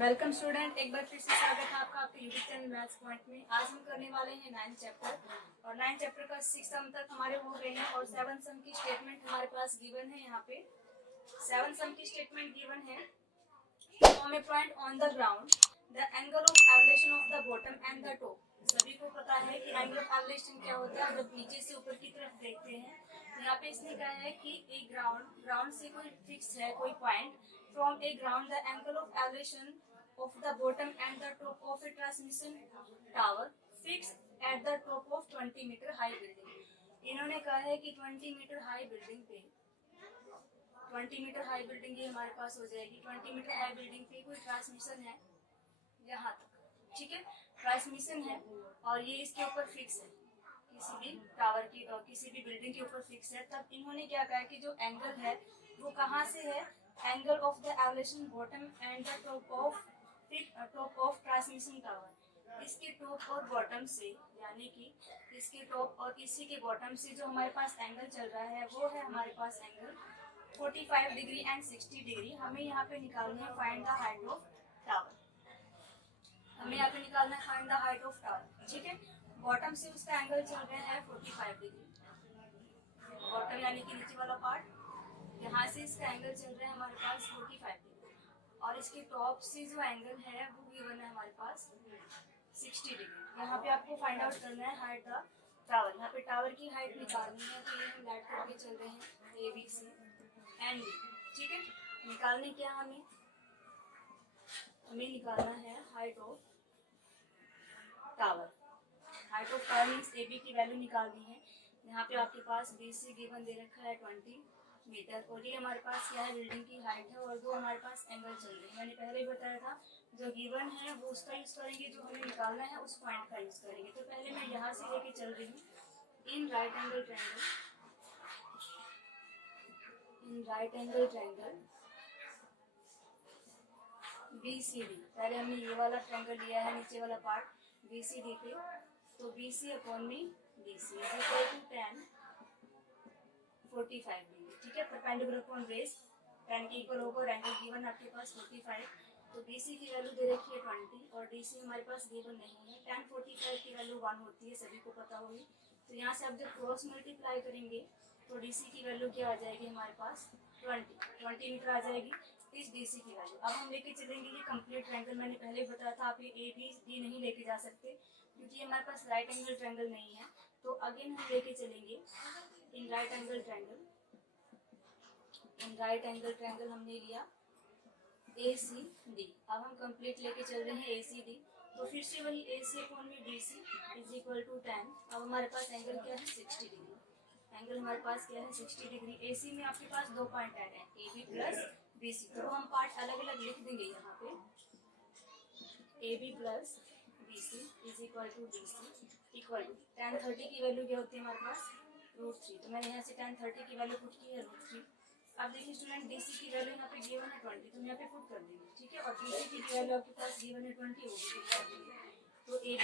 Welcome student, एक बार फिर से स्वागत है आपका आपके यूट्यूब चैनल मैथ्स पॉइंट में। आज हम करने वाले हैं 9th चैप्टर और 9th चैप्टर का 6th सम तक हमारे हो गए हैं और 7th सम की स्टेटमेंट हमारे पास गिवन है। यहाँ पे 7th सम की स्टेटमेंट गिवन है। From A point on the ground the angle of evaluation of the bottom and the top. सभी को पता है कि एंगल ऑफ एवलेशन क्या होता है। जब नीचे से ऊपर की तरफ देखते हैं तो यहाँ पे इसने कहा है कि एक ग्राउंड से कोई फिक्स है कोई point. From A ground the angle of evaluation of the bottom and the top of a transmission tower fixed at the top of 20 meter high building। इन्होंने कहा है कि 20 मीटर हाई बिल्डिंग पे 20 metre high building ये हमारे पास हो जाएगी। 20 metre high building पे कोई ट्रांसमिशन है यहाँ तक, ठीक है, ट्रांसमिशन है और ये इसके ऊपर फिक्स है, किसी भी टावर की और किसी भी बिल्डिंग के ऊपर फिक्स है। तब इन्होंने क्या कहा कि जो एंगल है वो कहाँ से है, angle of the evaluation bottom and the top of transmission tower. इसके टॉप और बॉटम से, यानी कि इसके टॉप और इसी के बॉटम से जो हमारे पास एंगल चल रहा है वो है हमारे पास एंगल 45 डिग्री एंड 60 डिग्री। हमें यहाँ पे निकालना है find the height of tower. हमें यहाँ पे निकालना है find the height of tower, ठीक है। बॉटम से उसका एंगल चल रहा है 45 डिग्री, बॉटम यानी कि नीचे वाला पार्ट, यहाँ से इसका एंगल चल रहा है हमारे पास 45 डिग्री और इसके टॉप से जो एंगल है वो गिवन है हमारे पास 60 डिग्री। यहाँ पे आपको फाइंड आउट करना है हाइट द टावर। यहाँ पे टावर की हाइट निकालनी है तो ये हम लाइट करके चल रहे हैं ABC एंड B, ठीक है। निकालने क्या हमें निकालना है height of tower. Height of tower means AB की वैल्यू निकालनी है। यहाँ पे आपके पास BC गिवन दे रखा है 20 मीटर और ये हमारे पास क्या है, बिल्डिंग की हाइट है और वो हमारे पास एंगल चल रही है। मैंने पहले ही बताया था जो गिवन है वो उसका यूज करेंगे, जो हमें निकालना है उस पॉइंट का यूज करेंगे। तो पहले मैं यहाँ से लेके चल रही हूँ इन राइट एंगल ट्रायंगल BCD। पहले हमने ये वाला ट्रायंगल लिया है नीचे वाला पार्ट BCD पे, तो BC अपॉन में BC is equal to tan 45 degree, ठीक है। परपेंडिकुलर अपॉन बेस tan के इक्वल होगा और एंगल गिवन आपके पास 45, तो BC की वैल्यू दे रखी है 20 और DC हमारे पास गिवन नहीं है। tan 45 की वैल्यू 1 होती है, सभी को पता होगी। तो यहाँ से आप जब क्रॉस मल्टीप्लाई करेंगे तो DC की वैल्यू क्या आ जाएगी हमारे पास 20 मीटर आ जाएगी इस DC की वैल्यू। अब हम लेके चलेंगे ये कंप्लीट ट्रायंगल। मैंने पहले ही बताया था आप ये ABD नहीं लेके जा सकते क्योंकि हमारे पास राइट एंगल ट्रायंगल नहीं है। तो अगेन हम लेके चलेंगे इन राइट एंगल ट्रायंगल हमने लिया ACD। अब हम कंप्लीट लेके चल रहे हैं ACD, तो फिर से वही AC अपॉन में BC is equal to tan। अब हमारे पास एंगल क्या है 60 डिग्री, एंगल हमारे पास क्या है 60 डिग्री। AC में आपके पास दो पॉइंट ऐड है AB प्लस BC, तो हम पार्ट अलग अलग लिख देंगे यहाँ पे AB plus BC is equal to DC equal to tan 30 की वैल्यू क्या होती है हमारे पास √3, तो मैंने यहाँ से tan 30 की वैल्यू पुट की है √3। अब देखिए स्टूडेंट DC की वैल्यू यहाँ पे गिवन है 20, तो यहाँ पे पुट कर देंगे, ठीक है। और BC की वैल्यू आपके पास गिवन है 20 होगी, तो AB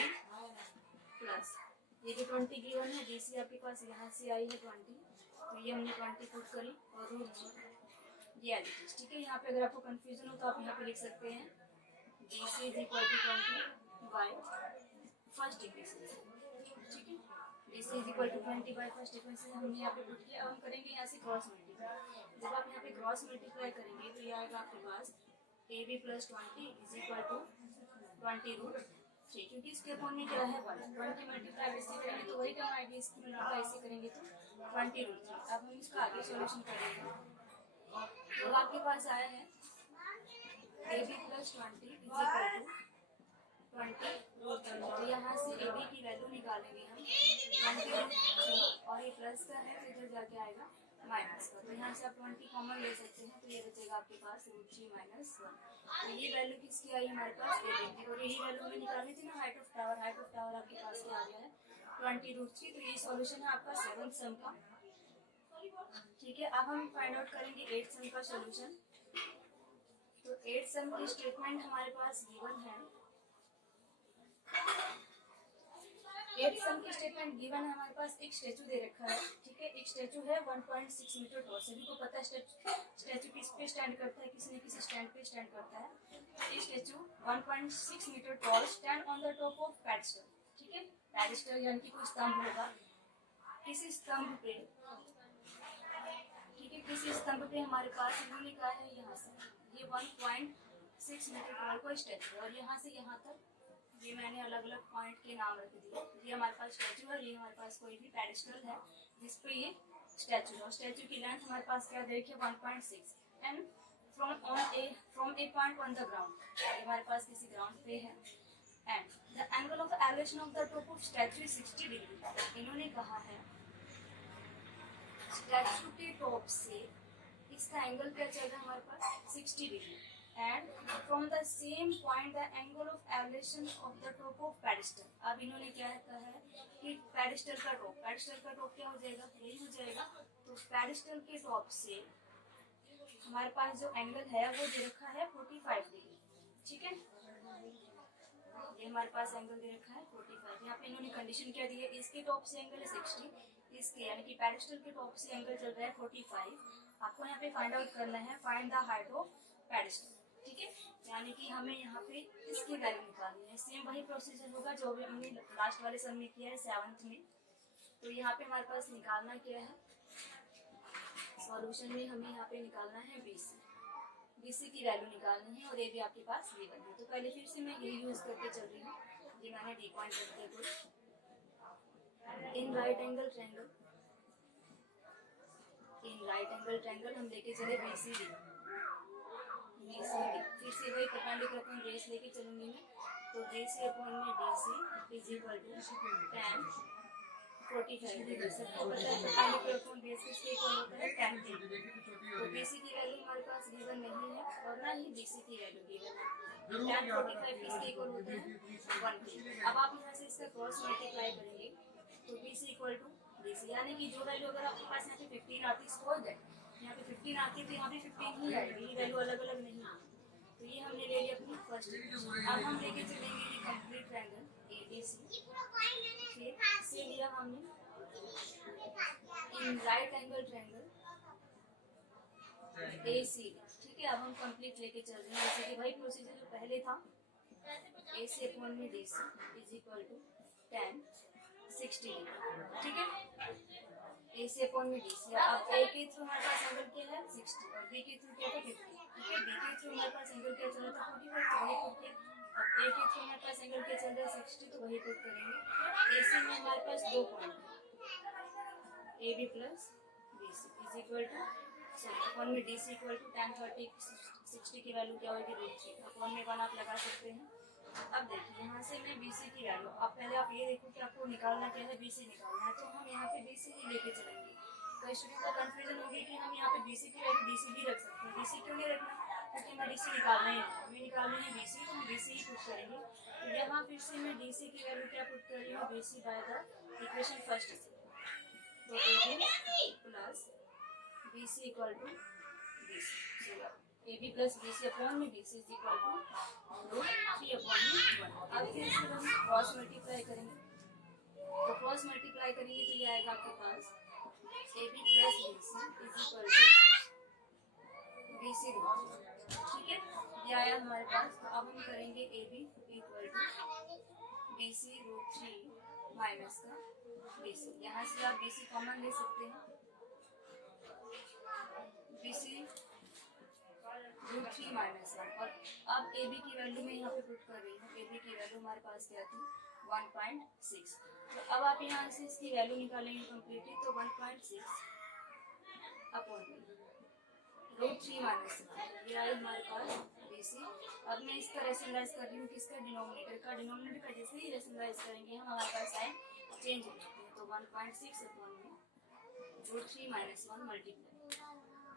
प्लस ये भी 20 गिवन है, DC आपके पास यहाँ से आई है 20, तो ये हमने 20 पुट करी और √3 ये एडिट, ठीक है। यहाँ पे अगर आपको कंफ्यूजन हो तो आप यहाँ पे लिख सकते हैं BC is equal to 20 by first degree से, ठीक है। BC is equal to 20 by first degree से हमने यहाँ पे पुट किया। अब हम करेंगे यहाँ से क्रॉस मल्टीप्लाई। जब आप यहाँ पे क्रॉस मल्टीप्लाई करेंगे तो ये आएगा आपके पास AB plus 20 is equal to 20 √3, क्योंकि इसके अपोन में क्या है 1, 20 मल्टीप्लाई इससे करेंगे तो वही टर्म आएगी, इसकी मल्टीप्लाई इससे करेंगे तो 20 √3। अब हम इसका आगे सॉल्यूशन करेंगे तो आपके पास आया है AB plus 20 is equal to 20 √3। तो यहाँ से AB की वैल्यू निकालेंगे हम 20 और ये प्लस का है तो इधर जाके आएगा माइनस का, तो यहाँ से आप 20 कॉमन ले सकते हैं तो ये बचेगा आपके पास √3 माइनस 1। तो ये वैल्यू किसकी आई हमारे पास AB की, और यही वैल्यू हमें निकालनी थी ना हाइट ऑफ टावर आपके पास क्या आ गया है 20 √3। तो ये सॉल्यूशन है आपका 7th सम का, ठीक है। अब हम फाइंड आउट करेंगे 8th सम का सॉल्यूशन। तो 8th सम की स्टेटमेंट हमारे पास गिवन है। 8th सम की स्टेटमेंट गिवन है हमारे पास, एक स्टैचू दे रखा है, ठीक है। एक स्टैचू है 1.6 मीटर टॉल, सभी को पता है स्टैचू किस पे स्टैंड करता है, किसी न किसी स्टैंड पे स्टैंड करता है। ये statue 1.6 metre tall stand on the top of pedestal. ठीक है, पेडिस्टल यानी कि कोई स्तंभ होगा, किसी स्तंभ पे, ठीक है, किसी स्तंभ पे हमारे पास इन्होंने कहा है यहाँ से ये 1.6 मीटर टॉल का स्टैचू है और यहाँ से यहाँ तक ये मैंने अलग अलग पॉइंट के नाम रख दिए। ये हमारे पास स्टैचू है, ये हमारे पास कोई भी पेडिस्टल है जिस पे ये स्टैचू है। स्टैचू की लेंथ हमारे पास क्या देखिए 1.6 and from A point on the ground, हमारे पास किसी ग्राउंड पे है। And the angle of elevation of the top of statute 60 degree. इन्होंने कहा है स्टैचू के टॉप से इसका एंगल क्या चल रहा है हमारे पास 60 degree. And from the same point the angle of elevation of the top of pedestal. अब इन्होंने क्या कहा है कि पेडिस्टल का टॉप क्या हो जाएगा, यही हो जाएगा। तो पेडिस्टल के टॉप से हमारे पास जो एंगल है वो दे रखा है 45 डिग्री। ठीक है, ये हमारे पास एंगल दे रखा है 45। यहाँ पे इन्होंने कंडीशन क्या दी है, इसके टॉप से एंगल है 60, इसके यानी कि पेडिस्टल के टॉप से एंगल चल रहा है 45। आपको यहाँ पे फाइंड आउट करना है, find the height of pedestal. ठीक है, यानी कि हमें यहाँ पे इसकी वैल्यू निकालनी है। सेम वही प्रोसीजर होगा जो अभी हमने लास्ट वाले सम में किया है 7th में। तो यहाँ पे हमारे पास निकालना क्या है, सॉल्यूशन में हमें यहाँ पे निकालना है BC की वैल्यू निकालनी है और ये भी आपके पास गिवन है। तो पहले फिर से मैं यही यूज करके चल रही हूँ, ये मैंने डी पॉइंट रख दिया। इन राइट एंगल ट्रायंगल हम लेके चले BCD। फिर से वही परपेंडिकुलर अपॉन बेस लेके चलूंगी मैं। तो बेस के अपॉन में BC is equal to tan 45 degree. सबको पता है परपेंडिकुलर अपॉन बेस किसके इक्वल होता है, tan के। तो BC की वैल्यू हमारे पास गिवन नहीं है और ना ही BC की वैल्यू गिवन है। tan 45 किसके इक्वल होता है, 1 के। अब आप यहाँ से इसका क्रॉस मल्टीप्लाई करेंगे तो BC इक्वल टू BC, यानी कि जो वैल्यू अगर आपके पास यहाँ पे 15 आती है, यहाँ पे 15 आती है तो यहाँ पे 15 ही आएगी, ये वैल्यू अलग अलग नहीं है। तो ये हमने ले लिया अपनी फर्स्ट। अब हम लेके चलेंगे ये कंप्लीट ट्रायंगल ABC। फिर से लिया हमने इन राइट एंगल ट्रायंगल AC। ठीक है, अब हम कंप्लीट लेके चल रहे हैं जैसे कि भाई प्रोसीजर जो पहले था AC अपॉन में DC is equal to tan 60 degree. ठीक है, AC अपॉन में DC। अब A के थ्रू हमारे पास एंगल क्या है 60 और B के थ्रू क्या था 50। ठीक है, B के थ्रू हमारे पास एंगल क्या चल रहा था 45, तो वही पुट किया। अब A के थ्रू हमारे पास एंगल क्या चल रहा है 60, तो वही पुट करेंगे। AC में हमारे पास 2 पॉइंट है AB plus BC is equal two upon में DC इक्वल टू tan 60 की वैल्यू क्या होगी √3 अपॉन में 1 आप लगा सकते हैं। अब देखिए यहाँ से मैं BC की वैल्यू, आप पहले आप ये देखो कि आपको निकालना क्या है, BC निकालना है। तो हम यहाँ पे BC ही लेके चलेंगे। तो स्टूडेंट का कंफ्यूजन होगी कि हम यहाँ पे BC की वैल्यू DC भी रख सकते हैं। BC क्यों नहीं रखना, क्योंकि हमें DC निकालना ही है, हमें निकालना है BC, तो हम BC ही पुट करेंगे। तो यहाँ फिर से मैं DC की वैल्यू क्या पुट कर रही हूँ, BC by the equation first से। तो AB plus BC equal to BC, AB plus BC upon में BC is equal to √3 upon में 1। अब फिर से हम क्रॉस मल्टीप्लाई करेंगे। तो क्रॉस मल्टीप्लाई करेंगे तो ये आएगा आपके पास AB plus BC is equal to BC √3। ठीक है, ये आया हमारे पास। तो अब हम करेंगे AB equal to BC √3 minus का BC। यहाँ से आप BC कॉमन ले सकते हैं, BC √3 माइनस 1। और अब AB की वैल्यू मैं यहाँ पे पुट कर रही हूँ। AB की वैल्यू हमारे पास क्या थी 1.6। तो अब आप यहाँ से इसकी वैल्यू निकालेंगे कम्प्लीटली, तो 1.6 अपॉन √3 माइनस 1, ये आई हमारे पास BC। अब मैं इसका रेशनलाइज कर रही हूँ किसका, डिनोमिनेटर का। डिनोमिनेटर का जैसे ही रेशनलाइज करेंगे हम, हमारे पास साइन चेंज हो जाते हैं। तो 1.6 अपॉन में √3 माइनस 1 मल्टीप्लाई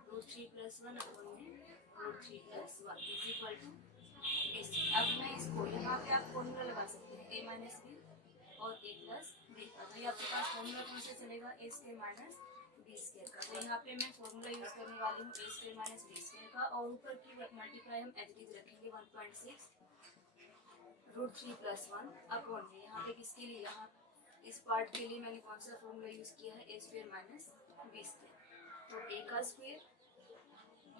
√3 प्लस 1 अपॉन में √3 plus 1 is equal to BC। अब मैं इसको यहाँ पे आप फॉर्मूला लगा सकते हैं A माइनस B और A प्लस B का। तो ये आपके पास फॉर्मूला कौन सा चलेगा, A square minus B square का। तो यहाँ पे मैं फॉर्मूला यूज करने वाली हूँ A square minus B square का, और ऊपर की मल्टीप्लाई हम एज इट इज रखेंगे 1.6 √3 प्लस 1 अपॉन में यहाँ पे किसके लिए, यहाँ इस पार्ट के लिए मैंने कौन सा फॉर्मूला यूज किया है, A square minus B square. तो A का स्क्वायर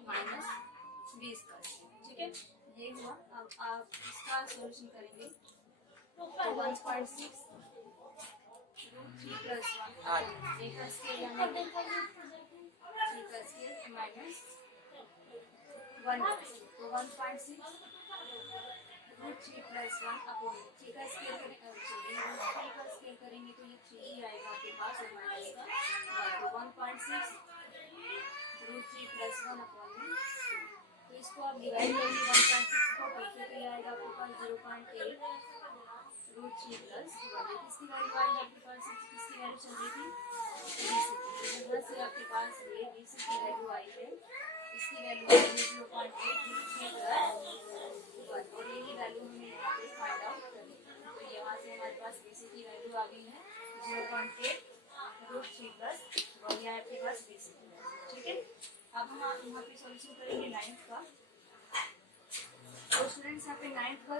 माइनस B का स्क्वायर। ठीक है, ये हुआ। अब आप इसका सॉल्यूशन करेंगे तो 1.6 √3 + 1 एक का स्केल यानी 3 का स्केल माइनस 1 तो 1.6 √3 + 1 अपॉन 3 का स्केल करेंगे तो ये 3 ही आएगा आपके पास और माइनस का तो 1.6 √3 + 1 अपॉन में तो इसको आप डिवाइड करेंगे 1.6 को तो ये आएगा आपके पास 0.8 √3 + 1 किसकी वैल्यू आएगी आपके पास किसकी वैल्यू चल रही थी BC से आपके पास ये BC की वैल्यू आई है इसकी वैल्यू आई है 0.8 √3 + 1 और यही वैल्यू हमें यहाँ पे फाइंड आउट करनी है तो यहाँ से हमारे पास BC की वैल्यू आ गई है 0.8 √3 + 1 ये आपके पास BC की वैल्यू ठीक है। अब हम यहाँ पे सॉल्यूशन करेंगे 9th का तो स्टूडेंट्स यहाँ पे 9th का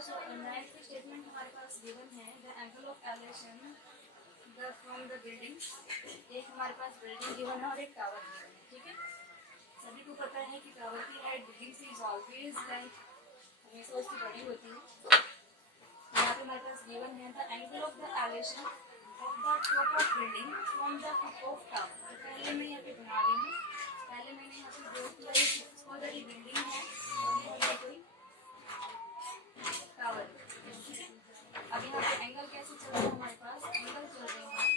स्टेटमेंट हमारे पास गिवन है the angle of elevation from the building एक हमारे पास बिल्डिंग गिवन है और एक टावर गिवन है ठीक है। सभी को पता है कि टावर की हाइट बिल्डिंग से इज ऑलवेज लाइक हमेशा उससे बड़ी होती है। यहाँ पे हमारे पास गिवन है the angle of the elevation of the top of building from the top of tower तो पहले मैं यहाँ पे बना रही हूँ पहले मैंने यहाँ पे ड्रॉ किया है बिल्डिंग है और ये कोई टावर ठीक है। अब यहाँ पे एंगल कैसे चल रहा है हमारे पास एंगल चल रहे हैं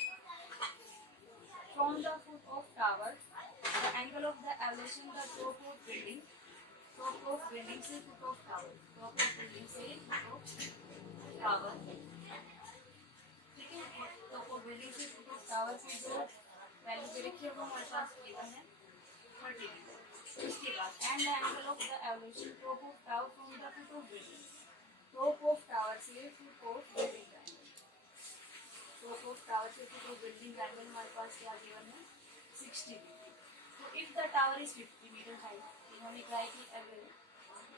from the foot of tower the angle of the elevation the top of building से foot of tower top of building से फुट ऑफ टावर ठीक है। टॉप ऑफ बिल्डिंग से फुट ऑफ टावर की जो वैल्यू दे रखी है वो हमारे पास गिवन है 30 डिग्री। इसके बाद and the angle of the elevation top of tower from the foot of building top of tower से फुट ऑफ बिल्डिंग का एंगल टॉप ऑफ टावर से फुट ऑफ बिल्डिंग का एंगल हमारे पास क्या गिवन है 60 डिग्री। तो if the tower is 50 metre height इन्होंने कहा है कि अगर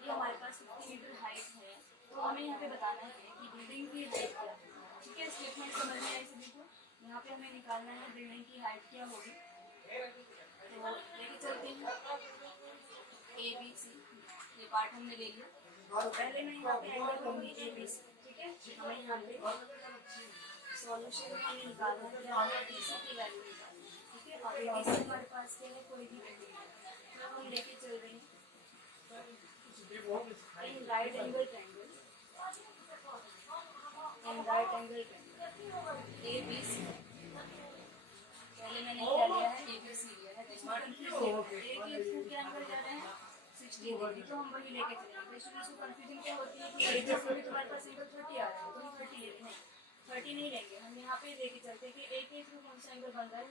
ये हमारे पास 50 मीटर हाइट है तो हमें यहाँ पे बताना है कि बिल्डिंग की हाइट क्या है ठीक है। स्टेटमेंट समझ में आए सभी को यहाँ पे हमें निकालना है बिल्डिंग की हाइट क्या होगी तो लेके चलते हैं ABC ये पार्ट हमने ले लिया तो पहले मैं यहाँ पे एंगल लूँगी ABC ठीक है। हमें यहाँ पे सॉल्यूशन हमें निकालना है ABC की वैल्यू निकालनी है ठीक है। और ABC हमारे पास क्या है कोई भी वैल्यू तो हम लेके चल रहे हैं इन राइट एंगल ट्रायंगल ABC पहले मैंने क्या लिया है ABC लिया है एक ही थ्रू के एंगल जा रहे हैं 60 डिग्री तो हम वही लेके चलेंगे। स्टूडेंट्स को कंफ्यूजन क्या होती है कि एक थ्रू में तुम्हारे पास एंगल 30 आ रहा है तो हम 30 लेते हैं 30 नहीं लेंगे हम यहाँ पे लेके चलते हैं कि एक ही थ्रू कौन सा एंगल बन रहा है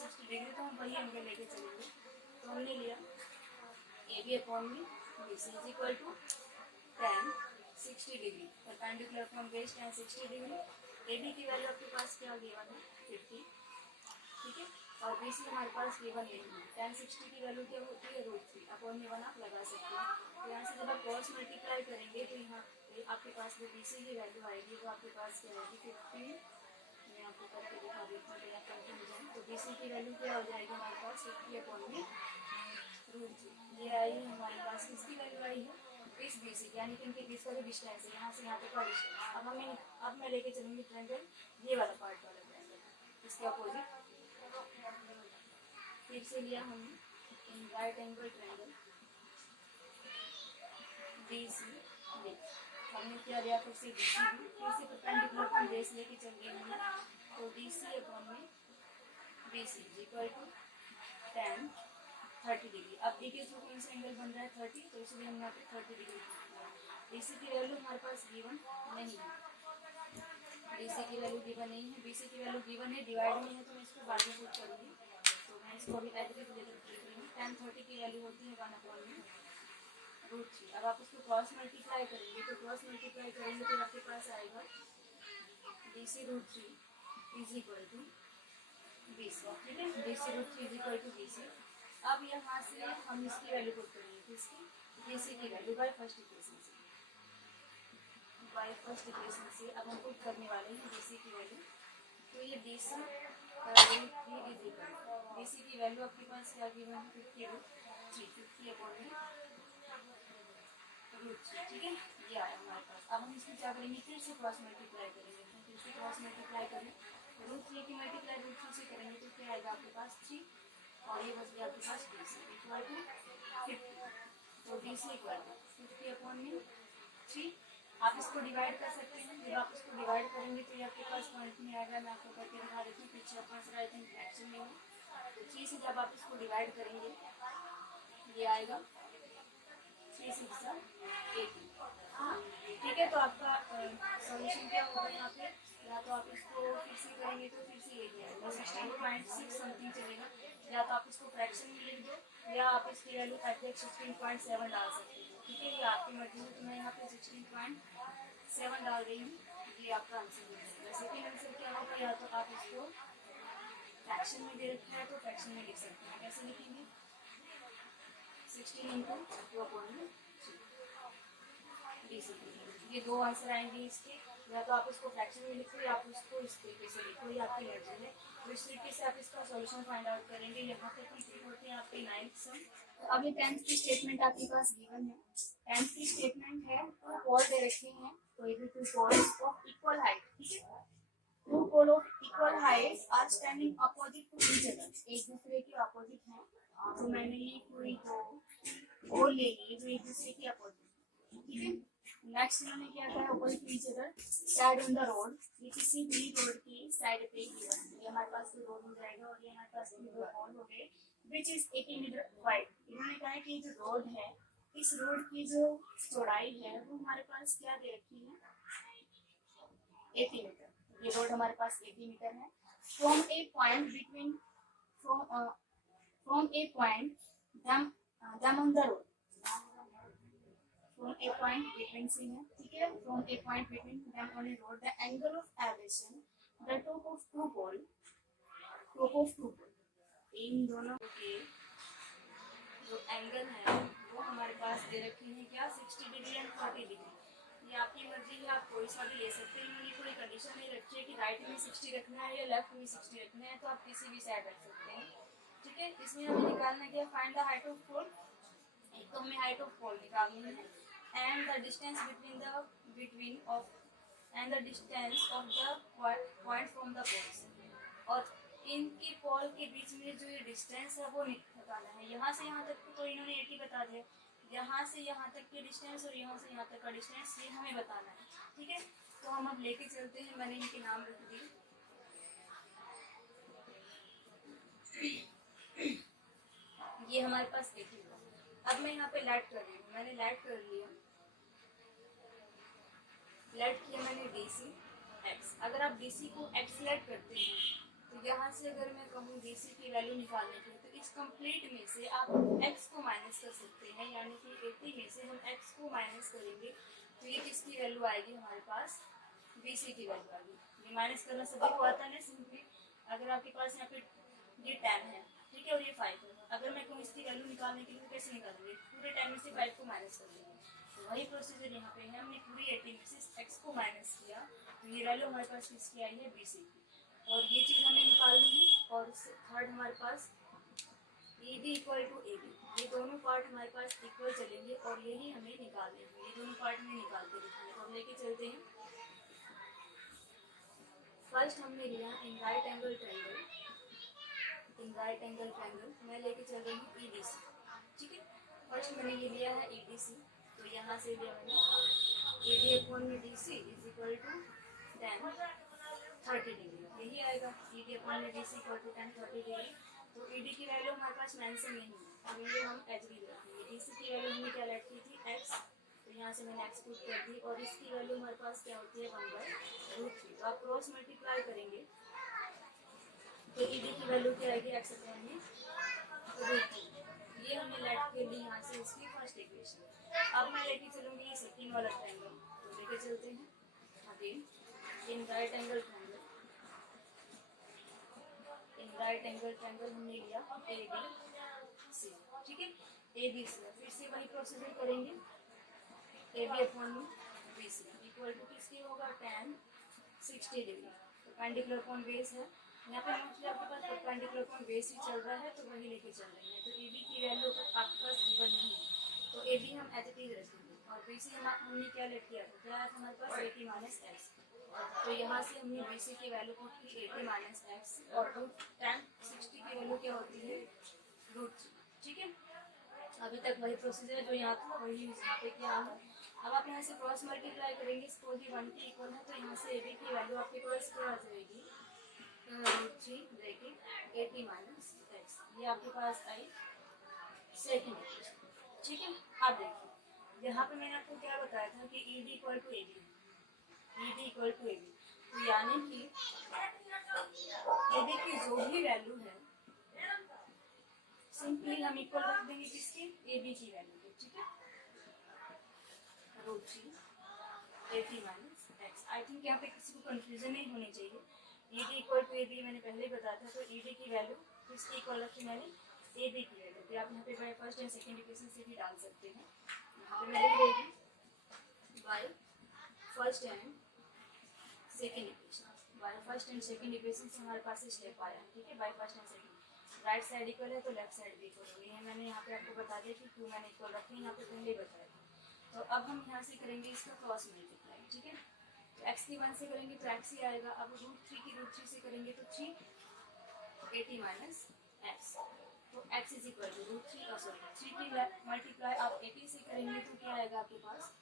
60 डिग्री तो हम वही एंगल लेके चलेंगे। तो हमने लिया AB/BC is equal to tan 60 degree perpendicular from base tan 60 degree AB की वैल्यू आपके पास क्या गिवन है 50 ठीक है। और BC हमारे पास गिवन नहीं है tan 60 की वैल्यू क्या होती है √3 अपॉन में 1 आप लगा सकते हैं। तो यहाँ से जब आप क्रॉस मल्टीप्लाई करेंगे तो यहाँ आपके पास जो BC की वैल्यू आएगी वो आपके पास क्या आएगी 50 मैं आपको करके दिखा देती हूँ बिना कंफ्यूजन। तो BC की वैल्यू क्या हो जाएगी हमारे पास 50 अपॉन में √3 ये आई है हमारे पास किसकी वैल्यू आई है इस BC यानी कि इनके बीच का जो डिस्टेंस है यहाँ से यहाँ तक का डिस्टेंस। अब मैं लेके चलूँगी ट्रायंगल ये वाला पार्ट वाला ट्रायंगल इसके अपोजिट फिर से लिया हमने इन राइट एंगल ट्रायंगल BC हमने क्या लिया फिर से BC फिर से परपेंडिकुलर पर बेस लेके चल गए हमने तो DC अपॉन में BC equal to tan 30 degree. अब D के थ्रू कौन सा एंगल बन रहा है 30 तो इसलिए हम यहाँ पे 30 डिग्री BC की वैल्यू हमारे पास गिवन नहीं है BC की वैल्यू गिवन नहीं है BC की वैल्यू गिवन है डिवाइड में है तो मैं इसको बाद में पुट करूँगी तो मैं इसको अभी एज इट इज लिख रही हूँ tan 30 की वैल्यू होती है 1 अपॉन में √3। अब आप उसको क्रॉस मल्टीप्लाई करेंगे तो क्रॉस मल्टीप्लाई करेंगे तो आपके पास आएगा BC √3 is equal to BC ठीक है। BC √3 is equal to BC। अब यहाँ से हम इसकी वैल्यू पुट करेंगे किसकी BC की वैल्यू बाय फर्स्ट इक्वेशन से अब हम पुट करने वाले हैं BC की वैल्यू तो ये BC √3 इज इक्वल BC की वैल्यू आपके पास क्या गिवन है 50 अपॉन में √3, ठीक है, ये आया हमारे पास। अब हम इसमें क्या करेंगे, फिर से क्रॉस मल्टीप्लाई करेंगे, तो फिर से क्रॉस मल्टीप्लाई करें, √3 की मल्टीप्लाई √3 से करेंगे तो क्या आएगा आपके पास 3, और ये बच गया आपके पास DC इक्वल टू 50, तो DC इक्वल टू 50/3। आप इसको डिवाइड कर सकते हैं, जब आप इसको डिवाइड करेंगे तो ये आपके पास पॉइंट में आएगा। मैं आपको करके दिखा देती हूँ, पीछे अपना आई थिंक फ्रैक्शन में है, तो 3 से जब आप इसको डिवाइड करेंगे ये आएगा 3 6 18, ठीक है। तो आपका सॉल्यूशन क्या होगा यहाँ पे, या तो आप इसको फिर से करेंगे तो फिर से ये आएगा 16.6 समथिंग चलेगा, या तो आप इसको फ्रैक्शन में लिख दो, या आप इसकी वैल्यू एग्जैक्ट 16.7 डाल सकते हैं, ठीक है, ये आपकी मर्जी है। तो मैं यहाँ पे 16.7 डाल रही हूँ, ये आपका आंसर हो जाएगा। सेकेंड आंसर क्या होगा, या तो आप इसको फ्रैक्शन में दे रखा है तो फ्रैक्शन में लिख सकते हैं, कैसे लिखेंगे, 16 × 2/3 DC, ये दो आंसर आएंगे इसके, या तो आप इसको फ्रैक्शन में लिखो या आप उसको इस तरीके से लिखो, ये आपकी मर्जी है। तो इस तरीके से आप इसका सॉल्यूशन फाइंड आउट करेंगे। यहाँ पे कंप्लीट होते हैं आपके 9th सम। तो अब ये 10th की स्टेटमेंट आपके पास गिवन है। 10th की स्टेटमेंट है, टू पोल दे रखे हैं, तो ये two poles of equal height, ठीक है, two pole of equal height are standing opposite to each other, एक दूसरे के अपोजिट हैं। तो मैंने ये पूरी को ले ली जो एक दूसरे के अपोजिट, ठीक है। नेक्स्ट मैंने क्या कहा, opposite to each other side on the road, ये किसी भी रोड की साइड पे गिवन है। ये हमारे पास रोड हो जाएगा, और ये हमारे पास दो पोल हो गए विच इज 18 मीटर वाइड। इन्होंने कहा है कि जो रोड है, इस रोड की जो चौड़ाई है वो हमारे पास क्या दे रखी है, 80 मीटर। ये रोड हमारे पास 80 मीटर है। From A point between from A point them on the road, from a point between C है, ठीक है, from a point between them on a road, the angle of elevation, the top of two pole, इन दोनों के जो angle है वो हमारे पास दे रखे हैं क्या, 60 डिग्री एंड 40 डिग्री। ये आपकी मर्जी है, आप कोई सा भी ले सकते हैं। इन्होंने कोई कंडीशन नहीं रखी है कि राइट में 60 रखना है या लेफ्ट में 60 रखना है, तो आप किसी भी साइड रख सकते हैं, ठीक है। इसमें हमें निकालना क्या, find the height of pole, एक तो हमें हाइट ऑफ पोल निकालनी है, and the distance between of and the distance of the point from the poles, और इनकी पोल के बीच में जो ये डिस्टेंस है वो बताना है। यहाँ से यहाँ तक तो इन्होंने 80 बता दिया, यहाँ से यहाँ तक के डिस्टेंस और यहाँ से यहाँ तक का डिस्टेंस ये हमें बताना है, ठीक है। तो हम अब लेके चलते हैं, मैंने इनके नाम रख दिए। ये हमारे पास 80 हुआ। अब मैं यहाँ पे लेट कर रही हूँ, मैंने लेट कर लिया, लेट किया मैंने DC x। अगर आप DC को x लेट करते हैं तो यहाँ से अगर मैं कहूँ DC की वैल्यू निकालने के लिए, तो इस कंप्लीट में से आप x को माइनस कर सकते हैं, यानी कि 80 में से हम x को माइनस करेंगे तो ये किसकी वैल्यू आएगी हमारे पास, BC की वैल्यू आएगी। ये माइनस करना सभी को आता है ना, सिंपली अगर आपके पास यहाँ पे ये 10 है, ठीक है, और ये 5 है, अगर मैं कहूँ इसकी वैल्यू निकालने के लिए कैसे निकालेंगे, पूरे 10 में से 5 को माइनस कर देंगे। तो वही प्रोसीजर यहाँ पे है, हमने पूरी 80 में से x को माइनस किया, तो ये वैल्यू हमारे पास किसकी आई है, BC की, और ये चीज़ हमें निकालनी है। और थर्ड हमारे पास EB इक्वल टू AB, ये दोनों पार्ट हमारे पास इक्वल चलेंगे और यही हमें निकालने हैं, ये दोनों पार्ट में निकाल के लिखेंगे। तो हम लेके चलते हैं, फर्स्ट हमने लिया इन राइट एंगल ट्रायंगल, मैं लेके चल रही हूँ EDC, ठीक है। फर्स्ट मैंने ये लिया है EDC, तो यहाँ से लिया मैंने ED/DC is equal to 10 30 degree, यही आएगा ED/DC इक्वल टू 10 30 डिग्री। तो ED की वैल्यू हमारे पास मेंशन नहीं है, तो ये हम HB रखेंगे। DC की वैल्यू हमने क्या लेट की थी, x, तो यहाँ से मैंने x पुट कर दी, और इसकी वैल्यू हमारे पास क्या होती है 1/√3। तो आप क्रॉस मल्टीप्लाई करेंगे तो ED की वैल्यू क्या आएगी, x/√3। ये हमने लेट कर ली यहाँ से इसकी फर्स्ट इक्वेशन। अब मैं लेके चलूँगी सेकेंड वाला ट्रायंगल, तो लेके चलते हैं again in right angle triangle हमने लिया ABC, ठीक है, ABC। फिर से वही प्रोसीजर करेंगे, AB/BC इक्वल टू किसकी होगा, tan 60 degree, perpendicular upon base है। यहाँ पे मोस्टली आपके पास परपेंडिकुलर अपॉन बेस ही चल रहा है, तो वही लेके चल रहे हैं। तो AB की वैल्यू आपके पास गिवन नहीं है, तो AB हम एज इट इज रखेंगे, और बी सी हमने क्या लेट किया था, क्या आया था हमारे पास 80 माइनस एक्स। तो यहाँ से हमने बी सी की वैल्यू पुट की 80 माइनस एक्स और रूट tan 60 की वैल्यू क्या होती है √3। ठीक है, अभी तक वही प्रोसीजर जो यहाँ था वही यहाँ पे क्या है। अब आप यहाँ से क्रॉस मल्टीप्लाई करेंगे, सपोज कि 1 के इक्वल है, तो यहाँ से ए बी की वैल्यू आपके पास क्या आ जाएगी √3 ब्रैकेट 80 माइनस एक्स, ये आपके पास आई सेकेंड इक्वेशन। ठीक है, अब देखिए यहाँ पे मैंने आपको क्या बताया था कि E D equal to A B, E D equal to A B, तो यानी कि ए बी की जो भी वैल्यू है सिंपली हम इक्वल रख देंगे किसकी, ए बी की वैल्यू के। ठीक है, √3 80 माइनस एक्स। आई थिंक यहाँ पे किसी को कंफ्यूजन नहीं होनी चाहिए, E D equal to A B मैंने पहले ही बताया था, तो ई डी की वैल्यू किसकी इक्वल रखी मैंने, ए बी की वैल्यू। आप यहाँ पे by first and second equation से भी डाल सकते हैं। यहाँ पे मैं लिख देगी bye first and second equation, bye first and second equation से हमारे पास स्टेप आया है। ठीक है, bye first and second, right side equal है तो लेफ्ट साइड भी इक्वल होगी, है मैंने यहाँ पे आपको बता दिया कि क्यों मैंने इक्वल रखे, यहाँ पे पहले ही बताया था। तो अब हम यहाँ से करेंगे इसका क्रॉस मल्टीप्लाई। ठीक है, तो एक्स की 1 से करेंगे तो एक्स ही आएगा। अब √3 की √3 से करेंगे तो 3 80 माइनस एक्स, तो x is equal to √3 sorry 3 की मल्टीप्लाई आप 80 से करेंगे तो क्या आएगा आपके पास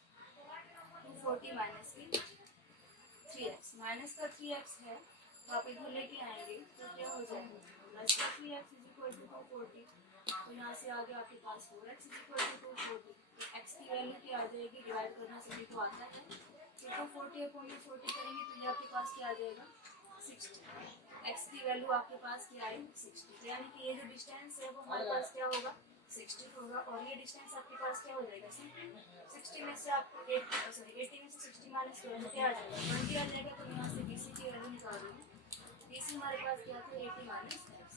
240 माइनस की 3x, माइनस का 3x है तो आप इधर लेके आएंगे तो क्या हो जाएगा प्लस का 3x इज इक्वल टू 240, तो यहाँ से आगे आपके पास 4x इज इक्वल टू 240, तो x की वैल्यू क्या आ जाएगी, डिवाइड करना सभी को आता है, तो 240 अपॉन में 40 करेंगे तो ये आपके पास क्या आ जाएगा 60, x की वैल्यू आपके पास क्या है 60, तो यानी कि ये जो डिस्टेंस है वो हमारे पास क्या होगा 60 होगा, और ये डिस्टेंस आपके पास क्या हो जाएगा 60 में से आपको 80 में से 60 माइनस करेंगे क्या आ जाएगा 20 आ जाएगा, तो यहाँ से BC की वैल्यू निकाल देंगे। BC हमारे पास क्या था 80 माइनस एक्स,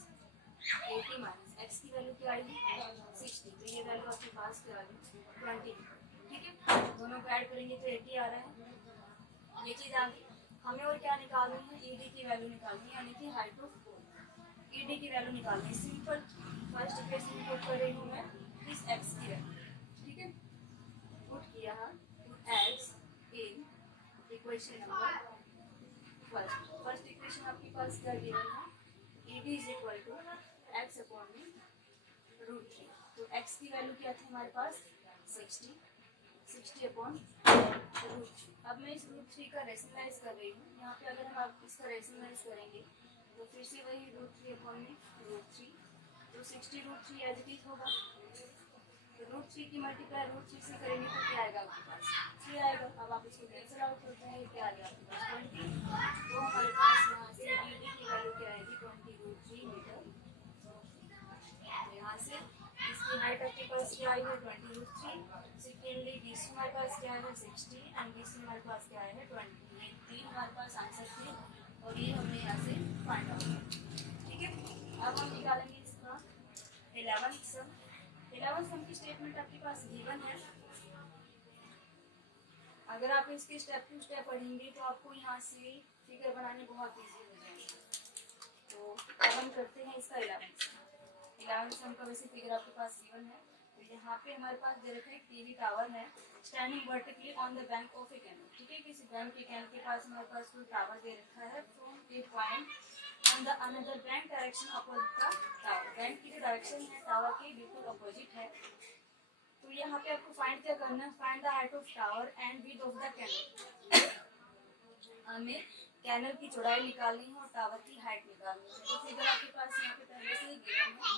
80 माइनस एक्स की वैल्यू क्या आएगी 60, तो ये वैल्यू आपके पास क्या आ गई 20। ठीक है, दोनों को ऐड करेंगे तो 80 आ रहा है, ये चीज़ आ गई। हमें और क्या निकालनी है ED की वैल्यू निकालनी है, यानी कि हाइट ऑफ कोन, ED की वैल्यू निकालनी है। सिंपल फर्स्ट इक्वेशन पुट कर रही हूँ मैं इस x की वैल्यू। ठीक है, पुट किया x in equation number first equation आपके पास क्या गिवन है ED is equal to x upon में √3, तो x की वैल्यू क्या थी हमारे पास 60 अपॉन √3। अब मैं इस √3 का रेशनलाइज कर रही हूँ, यहाँ पे अगर हम आप इसका रेशनलाइज करेंगे तो फिर से वही √3 अपॉन में √3, तो 60 √3 एज इट इज होगा, तो √3 की मल्टीप्लाई √3 से करेंगे तो क्या आएगा आपके पास 3 आएगा। अब आप इसको कैंसिल आउट करते हैं क्या आ गया आपके पास 20, तो हमारे पास यहाँ से ED की वैल्यू क्या आएगी 20√3 मीटर। यहाँ से इसकी हाइट आपके पास क्या आई है 20√3, सेकेंडली BC हमारे पास क्या है 60 एंड BC हमारे पास क्या है 20, ये 3 हमारे पास आंसर थे और ये हमने यहाँ से फाइंड आउट किया। ठीक है, अब हम निकालेंगे इसका 11th सम। 11th सम की स्टेटमेंट आपके पास गिवन है, अगर आप इसके स्टेप टू स्टेप पढ़ेंगे तो आपको यहाँ से फिगर बनाने बहुत ईजी हो जाएंगे। तो अब हम करते हैं इसका 11th सम का वैसे फिगर आपके पास गिवन है। तो यहाँ पे हमारे पास दे रखा है टीवी टावर है standing vertically on the bank of a canal. ठीक है, किसी बैंक के कैनल के पास हमारे पास कोई टावर दे रखा है from A point on the another bank direction opposite the tower, bank की जो डायरेक्शन है टावर के बिल्कुल अपोजिट है। तो यहाँ पे आपको फाइंड क्या करना है, find the height of tower and width of the canal. हमें कैनल की चौड़ाई निकालनी है और टावर की हाइट निकालनी है। तो फिगर आपके पास यहाँ पे पहले से ही गिवन है,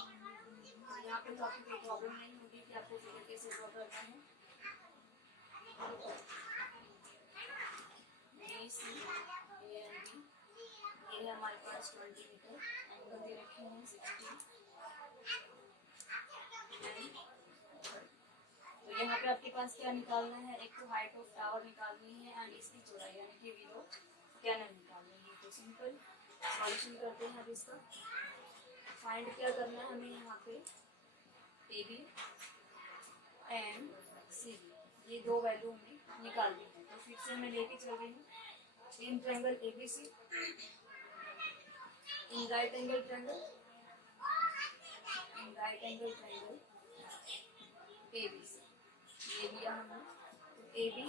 तो यहाँ पे तो आपको कोई प्रॉब्लम नहीं होगी कि आपको फिगर कैसे ड्रॉ करना है। BC ANB ये है हमारे पास 20 मीटर, एंगल दे रखे हैं 60, तो यहाँ पे आपके पास क्या निकालना है, एक तो हाइट ऑफ टावर निकालनी है एंड इसकी चौड़ाई यानी कि विड्थ ऑफ कैनल निकालनी है। तो सिंपल सॉल्यूशन करते हैं। अब इसका फाइंड क्या करना है हमें, यहाँ पे AB एंड CB ये दो वैल्यू हमें निकालनी है। तो फिर से मैं लेके चल रही हूँ in triangle ABC, in right angle triangle ABC, ये लिया हमने ए बी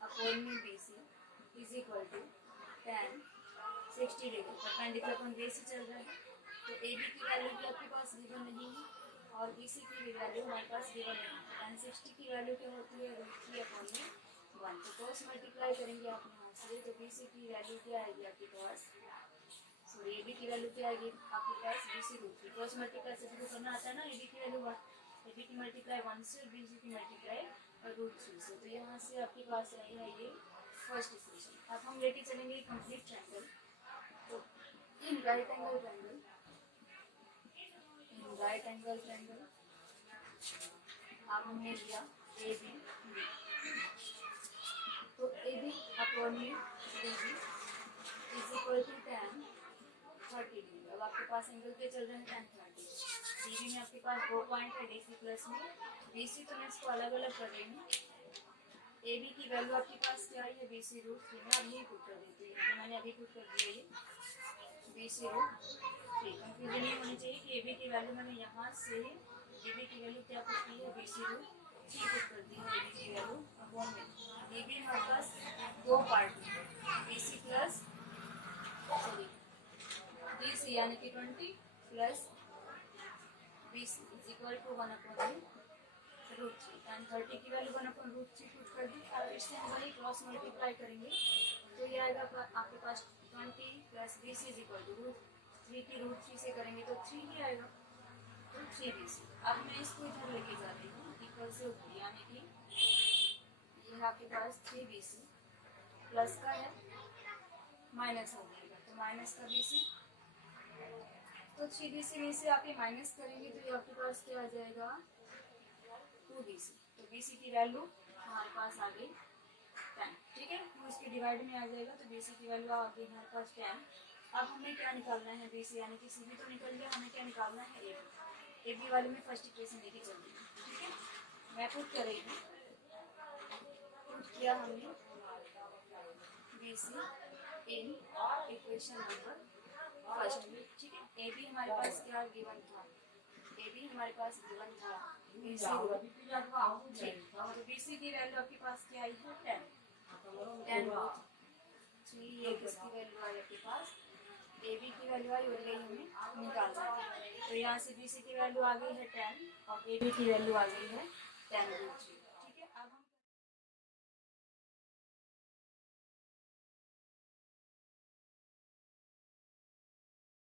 अपॉन में B C is equal to tan 60 degree. Perpendicular upon base से चल रहा है, तो ए बी की वैल्यू भी आपके पास गिवन नहीं है और बी सी की भी वैल्यू हमारे पास गिवन नहीं है। tan 60 की वैल्यू क्या होती है, √3 अपॉन में 1। तो क्रॉस मल्टीप्लाई करेंगे आप यहाँ से, तो बी सी की वैल्यू क्या आएगी आपके पास, सॉरी ए बी की वैल्यू क्या आएगी आपके पास, बी सी √3। क्रॉस मल्टीप्लाई से जो करना आता है ना, ए बी की वैल्यू 1, ए बी की मल्टीप्लाई 1 से और बी सी की मल्टीप्लाई √3 से। तो यहाँ से आपके पास आएगा ये फर्स्ट इक्वेशन। अब हम लेके चलेंगे कंप्लीट ट्रायंगल। तो in right angle triangle, in right angle triangle अब हमने लिया ए बी, तो ए बी अपॉन में D B is equal to tan 30 degree. अब आपके पास एंगल पे चल रहे हैं tan 30। डी बी में आपके पास 2 पॉइंट है, डी सी प्लस में बी सी, तो मैं इसको अलग अलग कर रही हूँ। ए बी की वैल्यू आपके पास क्या है, बी सी √3 में अब यही पुट कर देती है, तो मैंने अभी पुट कर दिया ये बी सी √3। कंफ्यूजन नहीं होनी चाहिए कि ए बी की वैल्यू मैंने यहाँ से ए बी की वैल्यू क्या पुट की है, बी सी √3 पुट कर दी है। ए बी की वैल्यू अपॉन में डी बी हमारे पास 2 पार्ट में B C plus sorry D C यानी कि 20 plus B C is equal to 1 upon √3। tan 30 की वैल्यू 1 अपॉन √3 पुट कर दी। अब इससे हम वही क्रॉस मल्टीप्लाई करेंगे, तो ये आएगा आपके पास 20 plus B C is equal to √3 की √3 से करेंगे तो 3 ही आएगा, तो 3 बी सी। अब मैं इसको इधर लेके जा रही हूँ इक्वल से ऊपर, यानी कि ये है आपके पास 3 बी सी प्लस का है माइनस हो जाएगा, तो माइनस का बी सी, तो 3 बी सी में से आप ये माइनस करेंगे तो ये आपके पास क्या आ जाएगा 2 बी सी। तो बी सी की वैल्यू हमारे पास आ गई 10, ठीक है, वो इसके डिवाइड में आ जाएगा, तो बी सी की वैल्यू आ गई हमारे पास 10। अब हमें क्या निकालना है, बी सी यानी कि सी बी तो निकल गया, हमें क्या निकालना है ए बी। ए बी वाले में फर्स्ट इक्वेशन लेके चल रही है, ठीक है, मैं पुट कर रही हूँ, पुट किया हमने B C in equation number first में, ठीक है। ए बी हमारे पास क्या गिवन था, ए बी हमारे पास गिवन था बी सी √3, तो बी सी की वैल्यू आपके पास क्या आई है 10, 10√3, ये किसकी वैल्यू आई आपके पास, ए बी की वैल्यू आई और यही हमें निकालना है। तो यहाँ से बी सी की वैल्यू आ गई है 10 और ए बी की वैल्यू आ गई है 10√3।